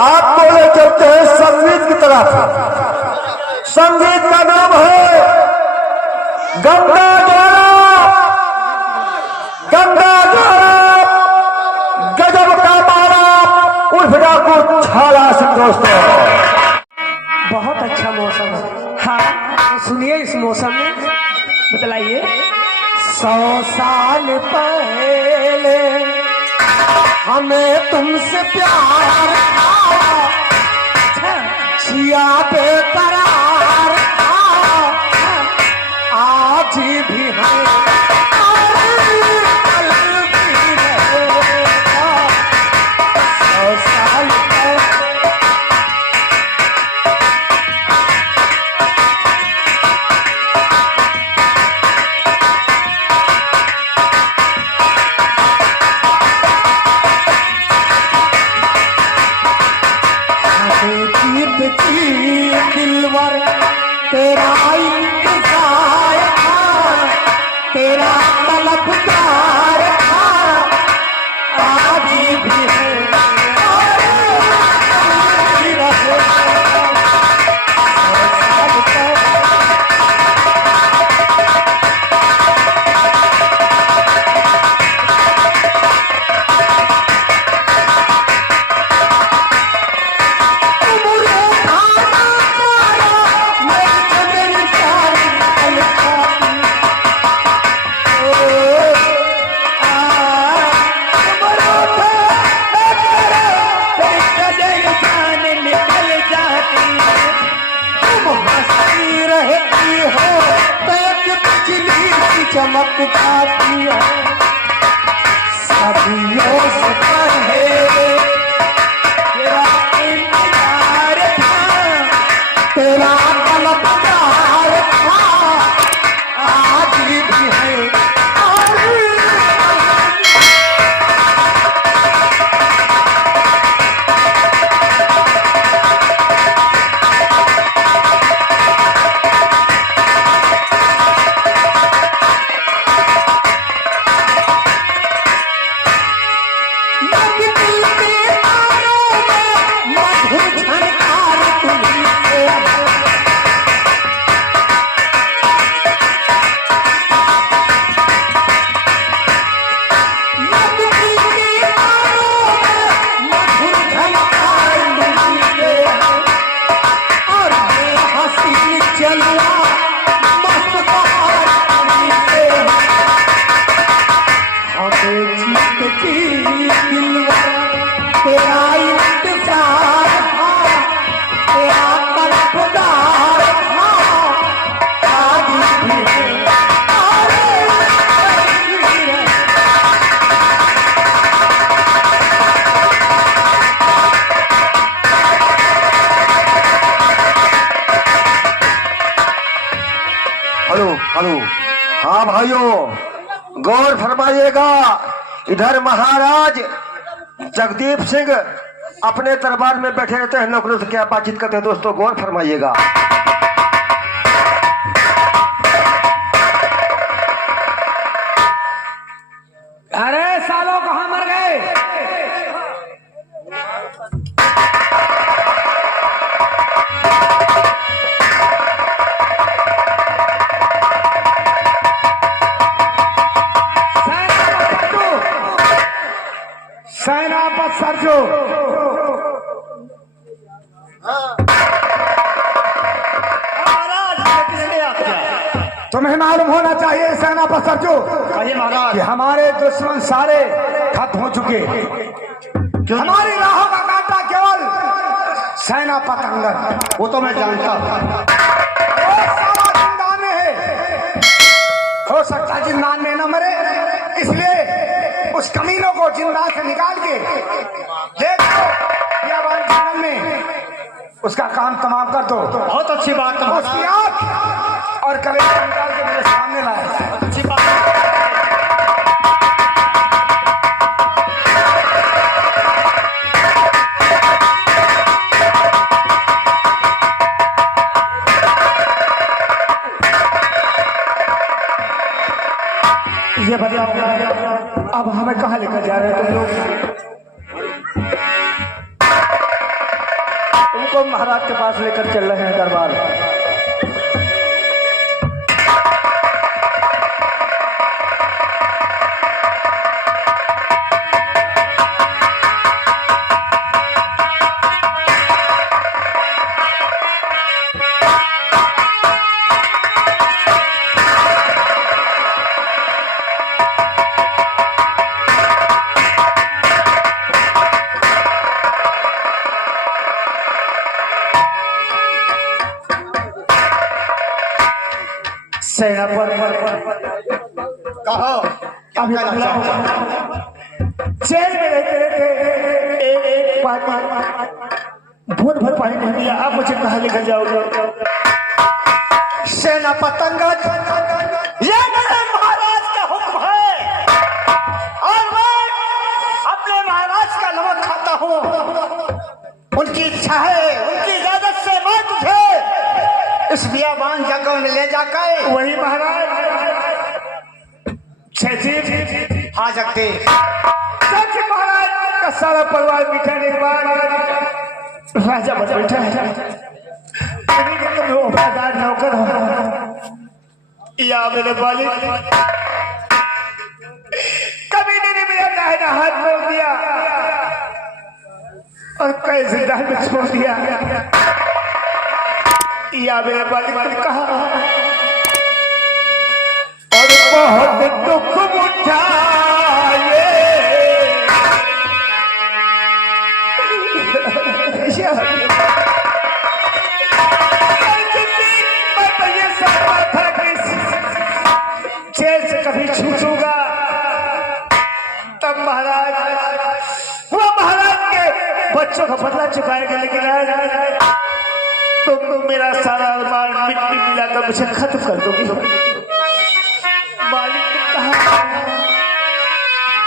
आपको ले चलते हैं संगीत की तरफ। संगीत का नाम है गंगा द्वारा, गंगा द्वारा गजब का मारा उर्फ डाकू छाला सिंह। दोस्तों बहुत अच्छा मौसम है। हाँ सुनिए, इस मौसम में बतलाइए। 100 साल पहले हमें तुमसे प्यार छिया बेकरार, आज भी है कल भी रहेगा। 100 साल दिलवर तेरा इंतजार था, तेरा तलबदार था, आज भी है चमकती है सदियों से पहले तेरा इंतजार था, तेरा तलबदार था, आज भी है। हेलो, हाँ भाइयों गौर फरमाइएगा। इधर महाराज जगदीप सिंह अपने दरबार में बैठे रहते हैं, नौकरों से क्या बातचीत करते हैं। दोस्तों गौर फरमाइएगा। अरे सालों कहाँ मर गए? सेनापति सरजू, तुम्हें मालूम होना चाहिए सेनापति सरजू कि हमारे दुश्मन सारे खत्म हो चुके। हमारी राहों का कांटा केवल सेनापति अंगद, वो तो मैं जानता जिंदान में है। हो सकता है जिंदान में न मरे, इसलिए उस कमीनों को जिंदा से निकाल के देखो जंगल में उसका काम तमाम कर दो। बहुत अच्छी बात है। उसकी आंख और कलेजा निकाल के मेरे सामने लाए। अच्छी बात है। ये बताओ अब हमें कहाँ लेकर जा रहे हो तुम लोग? तुमको महाराज के पास लेकर चल रहे हैं दरबार। सेना पर कहो क्या अभी कहना हमला चाहते हो? होगा। जेल में रहते रहते एक पानी भूत भर पानी नहीं दिया। आप मुझे कहाँ लेकर जाओगे? सेना पतंगज, ये मेरे महाराज का हुक्म है और मैं अपने महाराज का नमक खाता हूँ। उनकी इच्छा है, उनकी इजाजत से मैं तुझे इस बियाबान जगह में ले जाकर वही महाराज हाँ जगदीश सच महाराज का सारा परिवार बिठाने के बाद राजा बन बैठा है। तुम वफादार नौकर हो या मेरे मालिक, कभी मैंने मेरा दाहिना हाथ मोड़ दिया और कैसे दाल में छोड़ दिया। या मेरे मालिक ने कहा और बहुत दुख उठाए। मैं ये सोचता था कि जेल से कभी छूटूंगा तब महाराज वो महाराज के बच्चों का बदला चुकाएगा, लेकिन आज तुम मेरा सारा अरमान मिट्टी मिलाकर मुझे खत्म कर दोगी। मालिक ने कहा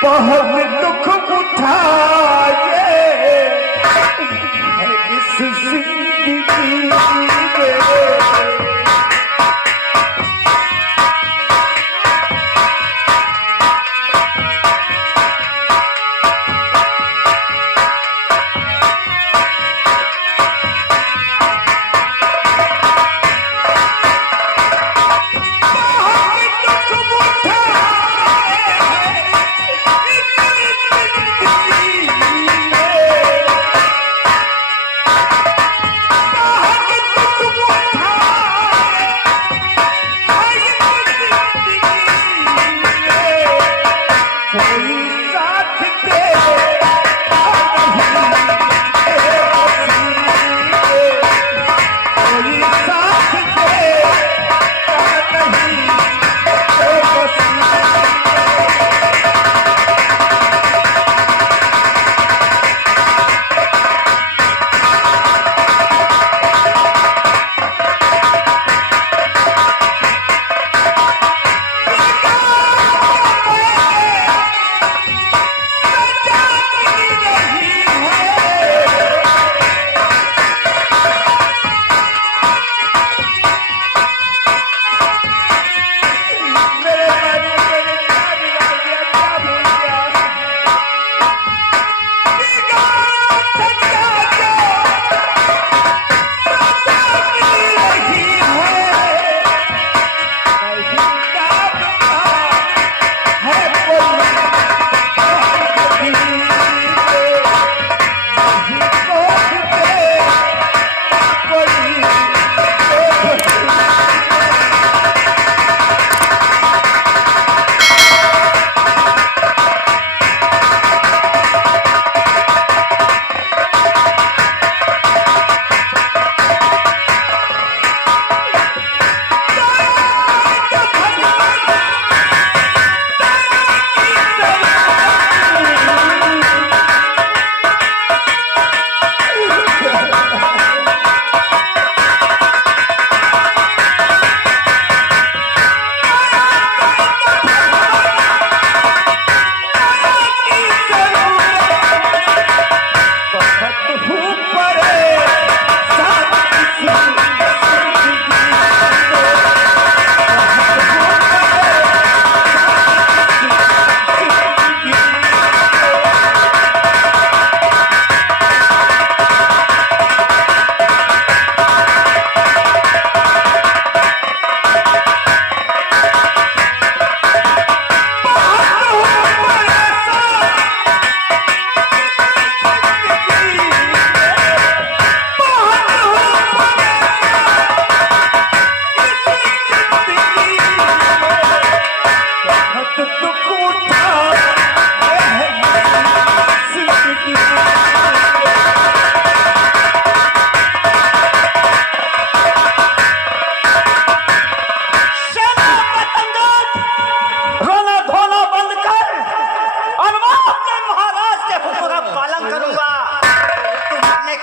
बहुत दुख उठाए इस जिंदगी में।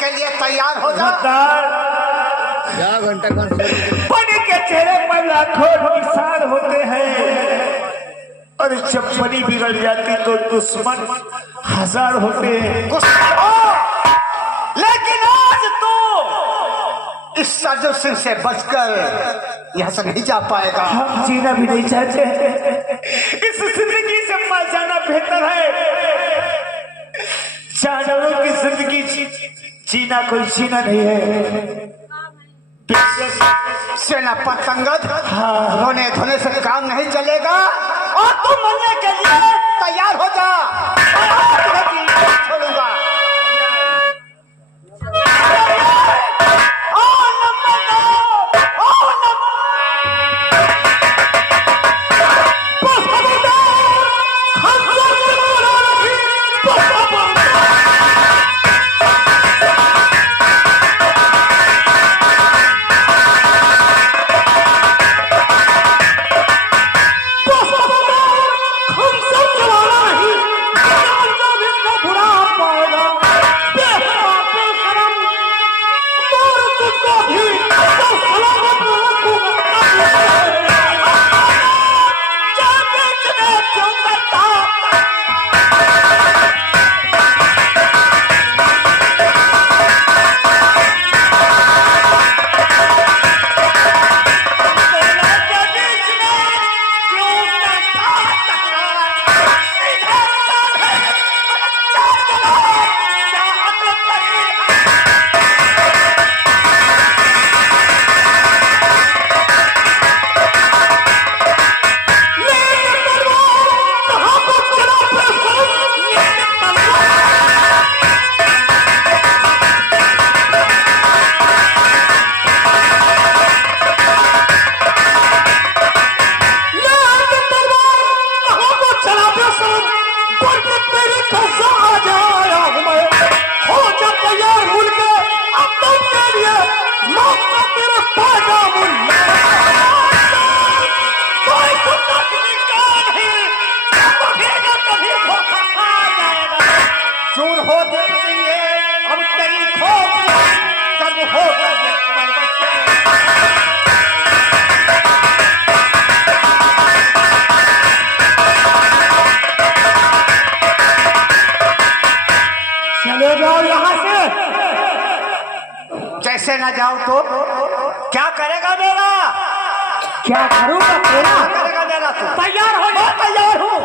के लिए तैयार हो जा। बने के चेहरे पर लाखों निशान होते हैं और जब बनी बिगड़ जाती तो दुश्मन हजार होते हैं। लेकिन आज तो इस सर्जन सिंह से बचकर यहाँ से नहीं जा पाएगा। हम जीना भी नहीं चाहते, इस जिंदगी से मर जाना बेहतर है। जानवरों की जिंदगी जीना कोई जीना नहीं है। सेनापति अंगद, रोने धोने से काम नहीं चलेगा और तू मरने के लिए तैयार हो जा। छोड़ूंगा। जैसे ना जाओ तो क्या करेगा मेरा? क्या करूँगा तेरा? क्या करेगा मेरा? तू तैयार हो जा। तैयार हूँ।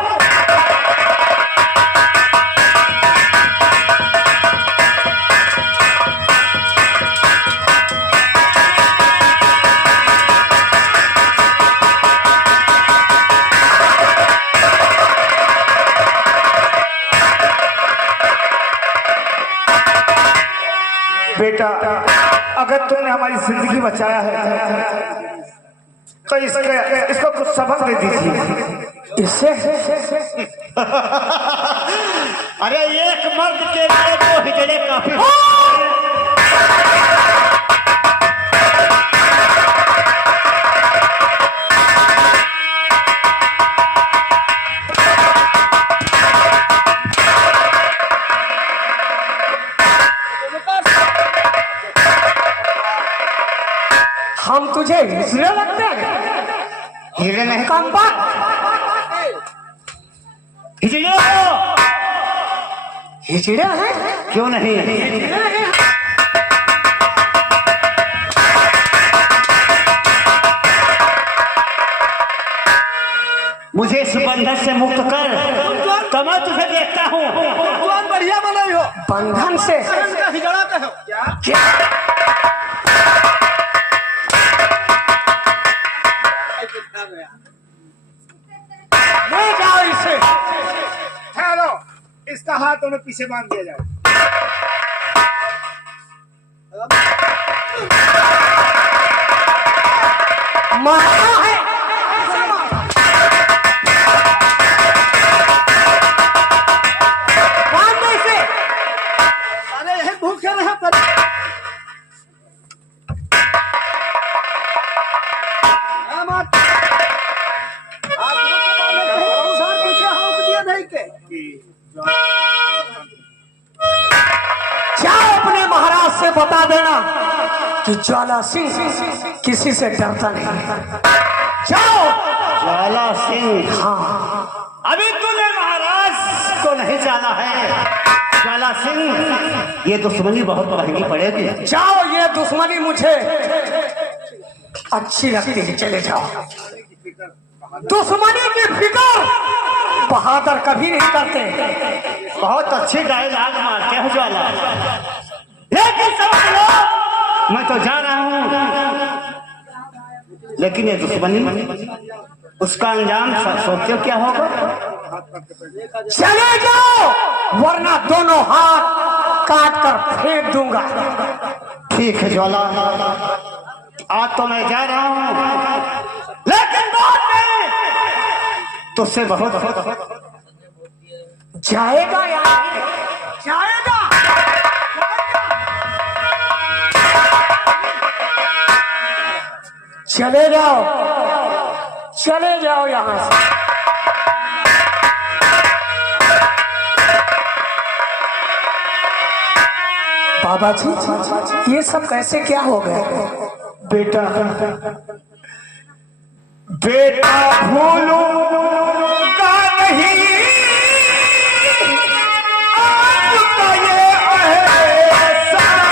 बेटा, अगर तुमने हमारी जिंदगी बचाया है तो इसको कुछ सबक दे दीजिए। इससे अरे एक मर्द के लिए दो हिजड़े काफी। हम तुझे हिजड़े लगते हैं? हिजड़े नहीं, काम बात। हिजड़े हो। हिजड़े हैं? क्यों नहीं? मुझे इस बंधन से मुक्त कर तो मैं तुझे देखता हूँ। बढ़िया बनाई हो। बंधन से हिजड़ा कहो। क्या? ले जाओ इसे। ठहरो, इसका हाथ दोनों पीछे बांध दिया जाए। मारना है। बांध दो इसे। अरे यही भूखे रहे पर जाओ अपने महाराज बता देना कि ज्वाला सिंह किसी से डरता नहीं। जाओ। ज्वाला सिंह, हाँ, अभी तूने महाराज को नहीं जाना है। ज्वाला सिंह, ये दुश्मनी बहुत महंगी पड़ेगी। जाओ, ये दुश्मनी मुझे अच्छी लगती है, चले जाओ। दुश्मनी की फिकर बहादुर कभी नहीं करते। बहुत अच्छी डायलॉग मारते हो ज्वाला, लेकिन समझ लो मैं तो जा रहा हूँ, लेकिन ये दुश्मनी, उसका अंजाम सोचो क्या होगा। चले जाओ, वरना दोनों हाथ काट कर फेंक दूंगा। ठीक है ज्वाला, आज तो मैं जा रहा हूँ, लेकिन बाद में तुझसे बहुत जाएगा या जाएगा। चले जाओ, चले जाओ यहां से। बाबा जी, ये सब कैसे क्या हो गए? बेटा, बेटा भूलूंगा नहीं आपका ये एहसान।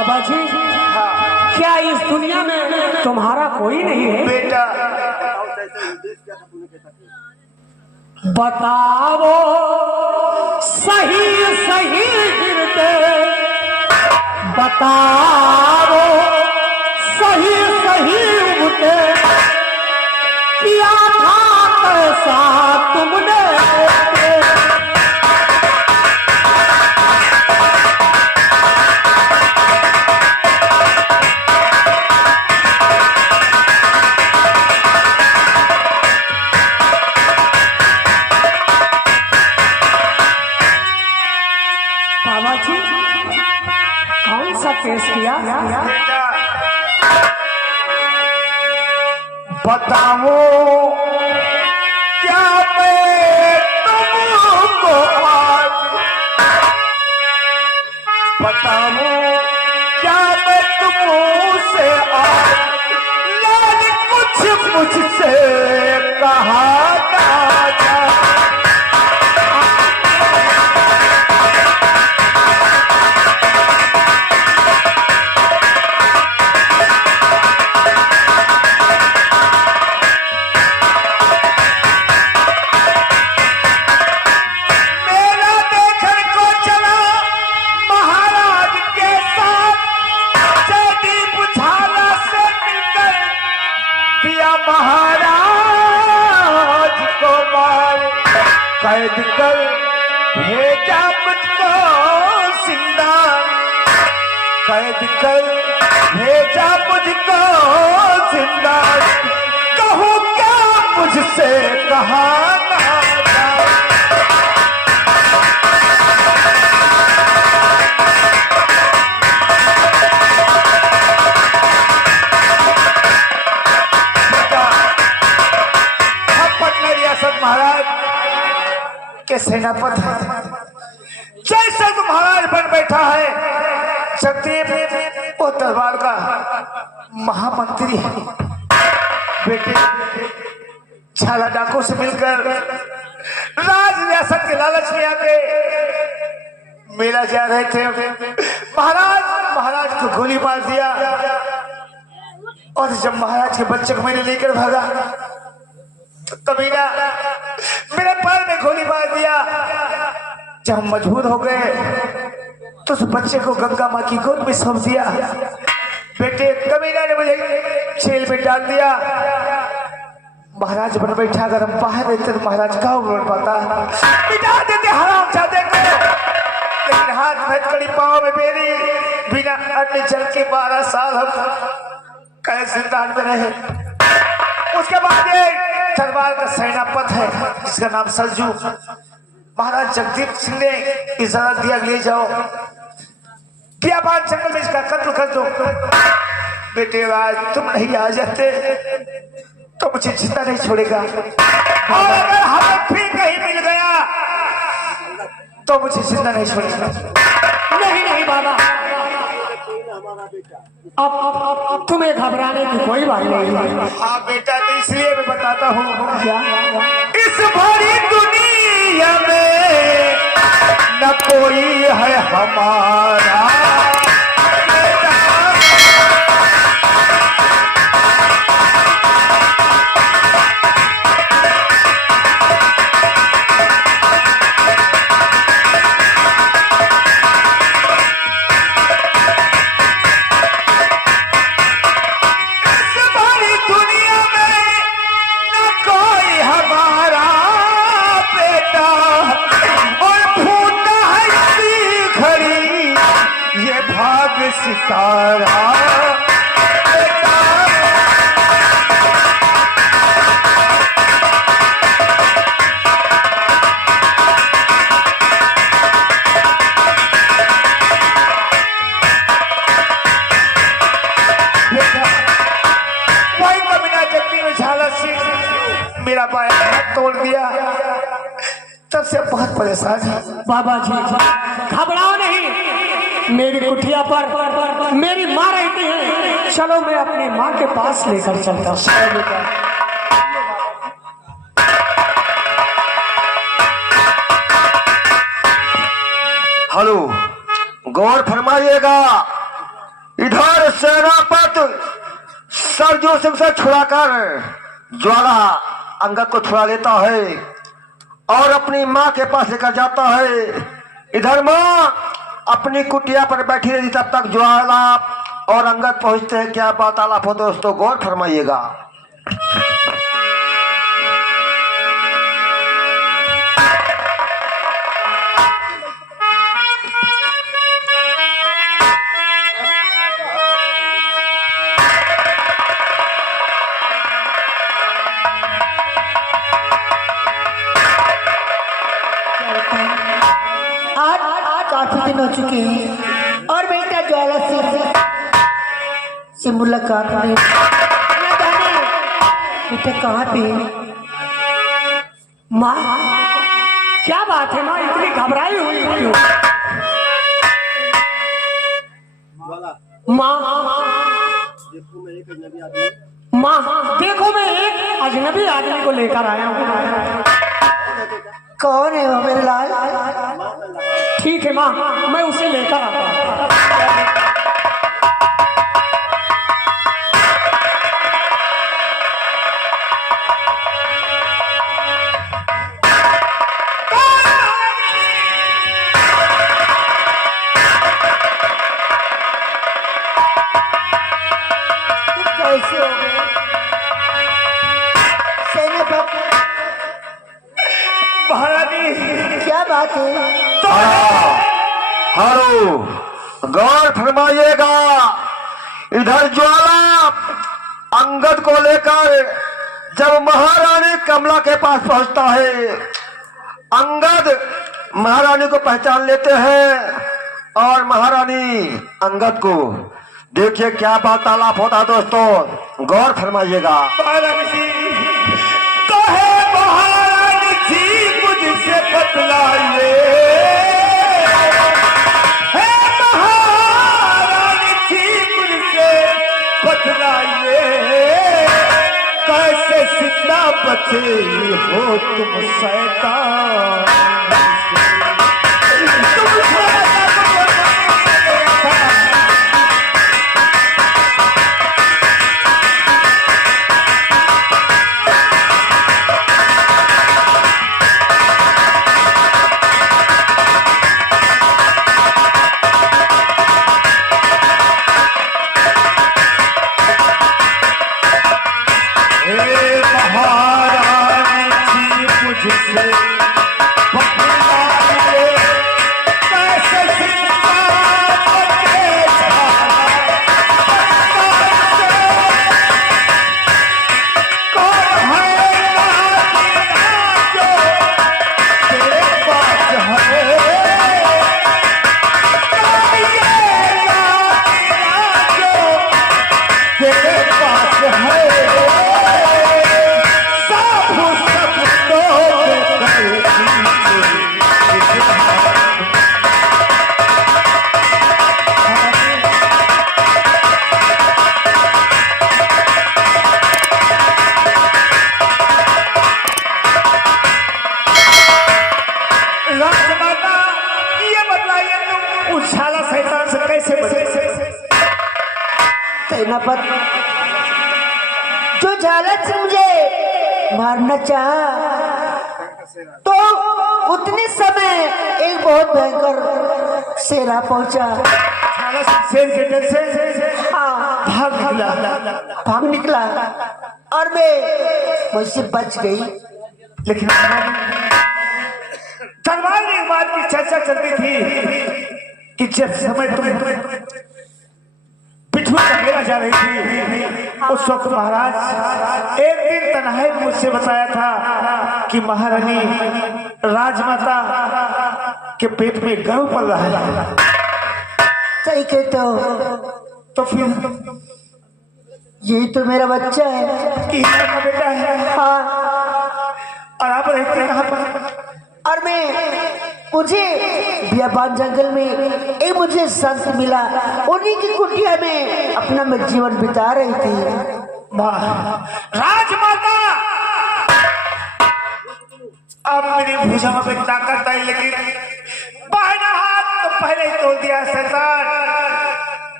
बाबा जी, हाँ क्या इस दुनिया में तुम्हारा कोई नहीं है? बेटा, बताओ सही सही हृदय, बताओ सही सही उम्मीद, किया था कैसा तुमने? बाबा जी, कौन सा केस किया? बेटा, बताओ क्या मैं तुमको आज, बताओ क्या मैं तुमसे आज लाल कुछ मुझसे कहा ना जा। मेला देखने को चला महाराज के साथ, चेटी बुझाना से मिलकर दिया महाराज को मार, कैद कर भेजा मुझको जिंदा, कैद कर भेजा मुझको जिंदा, कहूँ क्या मुझसे कहा ना जा। महाराज के सेनापति है, जैसे तो महाराज बन बैठा है, शक्ति वो दरबार का महामंत्री है। बेटे छाला डाकू से मिलकर राज रियासत के लालच में आके मेला जा रहे थे, महाराज को गोली मार दिया, और जब महाराज के बच्चे को मैंने लेकर भागा, कबीरा मेरे पैर में गोली मार दिया। जब हम मजबूर हो गए तो उस बच्चे को गंगा माँ की गोद में सौंप दिया। बेटे कबीरा ने मुझे जेल में डाल दिया। महाराज बन बैठा, अगर हम बाहर रहते तो महाराज का बन पाता, मिटा देते हराम जाते को। लेकिन हाथ में कड़ी पाँव में मेरी, बिना अन्न जल के 12 साल हम कैसे जिंदान में रहे। उसके बाद ये दरबार का सेनापति है जिसका नाम सरजू, महाराज जगदीप सिंह ने इजाजत दिया, ले जाओ बियाबान जंगल में इसका कत्ल कर दो। बेटे आज तुम नहीं आ जाते तो मुझे जिंदा नहीं छोड़ेगा, और अगर हमें फिर कहीं मिल गया तो मुझे जिंदा नहीं छोड़ेगा। नहीं नहीं बाबा, अब तुम्हें घबराने की कोई बात नहीं है। हाँ बेटा, तो इसलिए मैं बताता हूँ, क्या? इस बड़ी दुनिया में न कोई है हमारा बेटा। सितारा वही कमीना जगती में झाला सिंह मेरा बाया हाथ तोड़ दिया, तब से बहुत परेशान है। बाबा जी घबराओ नहीं, मेरी कुटिया पर मेरी माँ रहती है, चलो मैं अपनी माँ के पास लेकर चलता हूँ। हेलो, गौर फरमाइएगा, इधर सेनापति सरजू सिंह से छुड़ाकर ज्वाला अंगद को छुड़ा लेता है और अपनी माँ के पास लेकर जाता है। इधर माँ अपनी कुटिया पर बैठी रही, तब तक ज्वाला और अंगद पहुंचते हैं। क्या वार्तालाप हो दोस्तों, गौर फरमाइएगा। काफी दिन हो चुके हैं और बेटा ज्वाला से मुलाकात नहीं। बेटा कहाँ पे? माँ, क्या बात है माँ, इतनी घबराई हुई क्यों? माँ देखो मैं एक अजनबी आदमी को लेकर आया हूँ। कौन है वो मेरे लाल? ठीक है माँ, मैं उसे लेकर आता हूँ। कैसे हो गए सेनापति? महारानी क्या बात है? हेलो, गौर फरमाइएगा। इधर ज्वाला अंगद को लेकर जब महारानी कमला के पास पहुंचता है, अंगद महारानी को पहचान लेते हैं और महारानी अंगद को देखिए क्या वार्तालाप होता है दोस्तों, गौर फरमाइएगा। महारानी जी तो है, महारानी जी मुझसे बतलाइए, है महारानी जी मुझसे बतलाइए, कैसे जिंदा बचे हो तुम शैतान सेनापति जो झालत से मुझे मारना चाहा तो उतने समय एक बहुत भयंकर शेरा पहुंचा। शेर के डर से हाँ, भाग निकला और मैं मुझसे बच गई। लेकिन दरबार में एक बात की चर्चा चलती थी कि जब समय तुम पिठू घेरा जा रही थी, उस वक्त महाराज एक दिन तन्हाई मुझसे बताया था कि महारानी राजमाता के पेट में गर्भ पड़ रहा है। सही कहते हो। तो फिर यही तो मेरा बच्चा है। कि का बेटा है। हाँ, और आप रहते कहाँ पर? और मैं मुझे बियाबान जंगल में एक मुझे संत मिला, उन्हीं की कुटिया में अपना मैं जीवन बिता रही थी। राजमाता अब मेरी भुजा में ताकत आई, लेकिन बाएं हाथ तो पहले ही तोड़ दिया शैतान।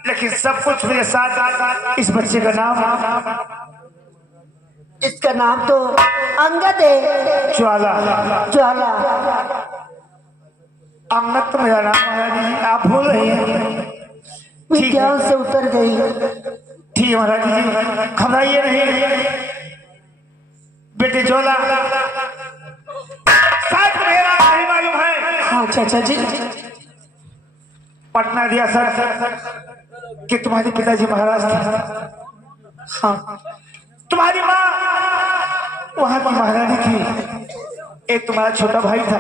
लेकिन सब कुछ मेरे साथ। इस बच्चे का नाम इसका नाम तो अंगद है। ज्वाला। ज्वाला। अंगद तो मेरा नाम है महाराज जी, आप भूल रही हैं। मैं ध्यान से उतर गई। ठीक है महाराज जी, घबराइए नहीं। बेटे ज्वाला शायद मेरा नहीं मालूम है। हाँ चाचा जी। पटना दिया सर कि तुम्हारे पिताजी महाराज थे। हाँ, तुम्हारी माँ वहां की महारानी थी। एक तुम्हारा छोटा भाई था।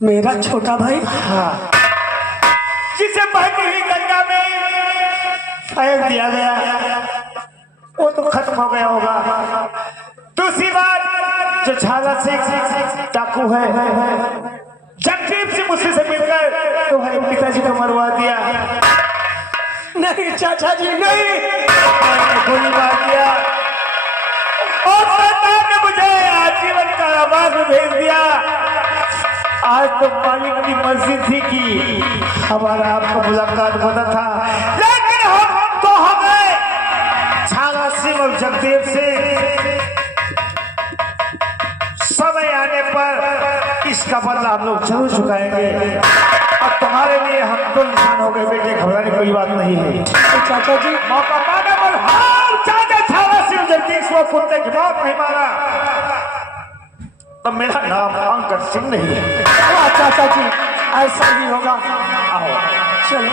मेरा छोटा भाई? हाँ, जिसे बहती हुई गंगा में फेंक दिया गया, वो तो खत्म हो गया होगा। दूसरी बात, जो झाला सिंह डाकू है, जगदीप सिंह मुझसे से मिलकर तुम्हारे पिताजी को मरवा दिया। नहीं चाचा जी नहीं। गोली मार दिया और सरकार ने मुझे आजीवन कारावास में भेज दिया। आज तो मालिक की मर्जी थी कि हमारा आपका मुलाकात होता था, लेकिन हम तो हमें झाला सिंह और जगदेव सिंह समय आने पर इसका बदला हम लोग जरूर चुकाएंगे। अब तुम्हारे लिए हम तो इंसान हो गए बेटे, घबराने की कोई बात नहीं है। चाचा जी मौका पाने पर हार चाहते झाला सिंह जगदीश वो कुत्ते की मौत नहीं मारा, तो मेरा नाम अंकट सिंह नहीं है। चाचा जी ऐसा ही होगा। आओ चलो।